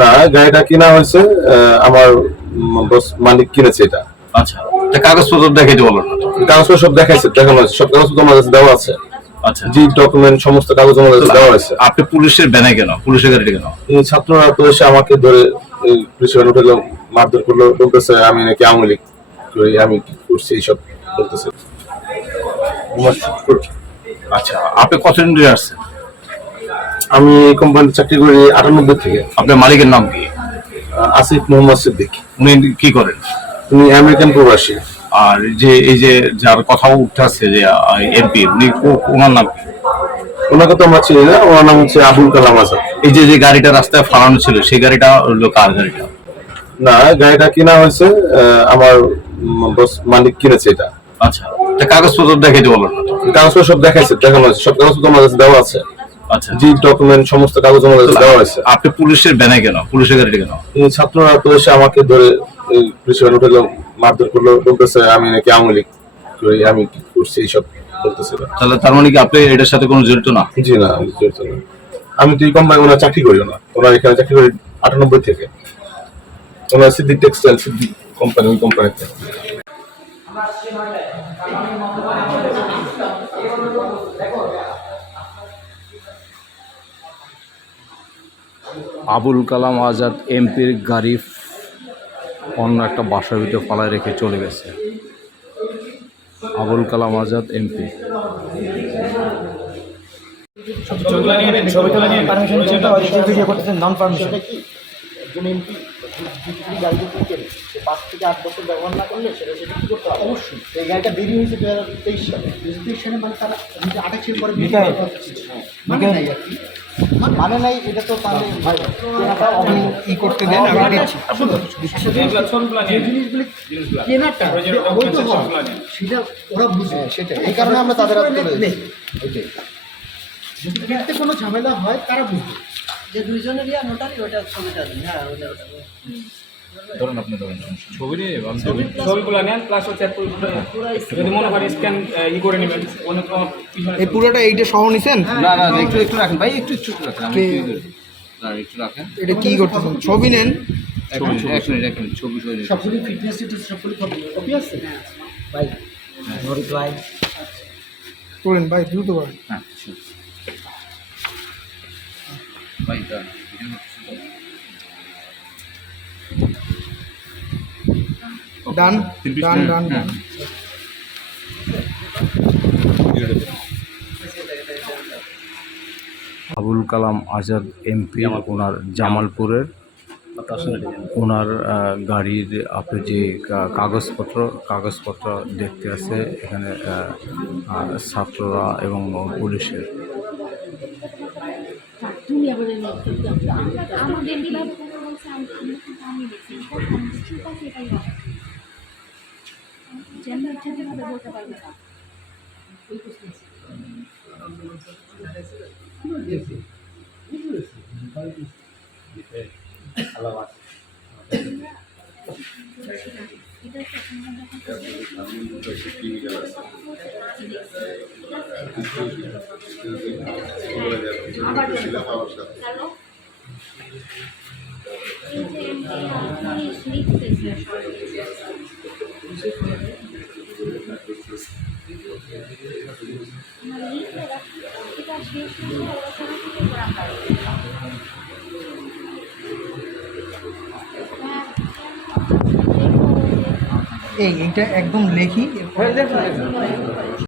না গাড়িটা কিনা হয়েছে আমার মালিক কিনেছে এটা। আচ্ছা কাগজপত্র দেখাইতে বলো না। কাগজপত্র সব দেখাইছে দেখানো হয়েছে সব কাগজপত্র আমার কাছে দেওয়া আছে। আচ্ছা। জি ডকুমেন্ট সমস্ত কাগজ আমার কাছে দেওয়া আছে আপনি পুলিশের ব্যানে কেন? পুলিশের গাড়িটা কেন? ছাত্ররা তো এসে আমাকে ধরে পুলিশের উঠে মারধর করল বলতেছে আমি নাকি আওয়ামী লীগ করি আমি করছি এইসব বলতেছে। আচ্ছা আপনি কতদিন ধরে আসছেন? আমি এই কোম্পানিতে চাকরি করি আটানব্বই থেকে। আপনার মালিকের নাম কি? আসিফ মোহাম্মদ সিদ্দিক। উনি কি করেন? উনি আমেরিকান প্রবাসী। আর যে এই যে যার কথা উঠে আসছে যে এমপি উনি ওনার নাম কি? ওনাকে তো আমরা চিনি না ওনার নাম হচ্ছে আবুল কালাম আজাদ। এই যে যে গাড়িটা রাস্তায় ফালানো ছিল সেই গাড়িটা হলো কার গাড়িটা? না গাড়িটা কিনা হয়েছে আমার মালিক কিনেছে এটা। আচ্ছা কাগজপত্র দেখাইতে বলো না কাগজপত্র সব দেখাইছে দেখানো হয়েছে সব কাগজপত্র আমার কাছে দেওয়া আছে। জি ডকুমেন্ট সমস্ত কাগজ কাছে দেওয়া আছে আপনি পুলিশের ব্যানে কেন? পুলিশের গাড়িটা কেন? ছাত্ররা তো এসে আমাকে ধরে পুলিশের উঠে মারধর করল বলতেছে আমি নাকি আওয়ামী লীগ করি আমি কি করছি এইসব বলতেছে তাহলে তার মানে কি আপনি এটার সাথে কোনো জড়িত না? জি না আমি জড়িত না। আমি তো এই কোম্পানি ওনার চাকরি করিও না। ওনার এখানে চাকরি করি আটানব্বই থেকে। ওনার সিদ্দিক টেক্সটাইল সিদ্দিক কোম্পানি ওই কোম্পানিতে আবুল কালাম আজাদ এমপির গাড়ি অন্য একটা বাসার ভিতরে পালায় রেখে চলে গেছে। আবুল কালাম আজাদ এমপি। পারমিশন যেটা সেটা ভিডিও করতেছেন নন পারমিশন একজন এমপি গাড়ি যদি কেনে সে পাঁচ থেকে আট বছর ব্যবহার না করলে সেটা সেটা কি করতে হবে? অবশ্যই। এই গাড়িটা দেরি হয়েছে দু হাজার তেইশ সালে। দু হাজার তেইশ সালে মানে তারা আঠাশের পরে। হ্যাঁ, মানে নাই আর কি। মানে নাই এটা তো তাহলে ভাই আপনি ই করতে দেন আমি দিচ্ছি। সেটা ওরা বুঝে সেটা এই কারণে আমরা তাদের হাতে কোনো ঝামেলা হয় তারা বুঝবে। যে দুইজনের ইয়া নোটারি ওটা ছবিটা হ্যাঁ ওটা ওটা। ধরুন আপনি ধরুন ছবি নিয়ে ছবিগুলো নেন প্লাস হচ্ছে যদি মনে করেন স্ক্যান ই করে নেবেন অনেক এই পুরোটা এইটা সহ নিছেন? না না একটু একটু রাখেন ভাই একটু একটু রাখেন আমি একটু- রাখেন। এটা কি করতেছেন? ছবি নেন। ছবি সবগুলি ফিটনেস টিটনেস সবগুলি কপি আছে? ভাই তো করেন ভাই দ্রুত করেন। হ্যাঁ ভাই ডান ডান ডান হ্যাঁ। ডান আবুল কালাম আজাদ এমপি ওনার জামালপুরের। ওনার গাড়ির আপনি যে কা- কাগজপত্র কাগজপত্র দেখতে আছে এখানে ছাত্ররা এবং পুলিশের। আমাদের জেন্ডার ইচ্ছা হবে বলতে পারবে। না আবার এই এইটা একদম লেখি।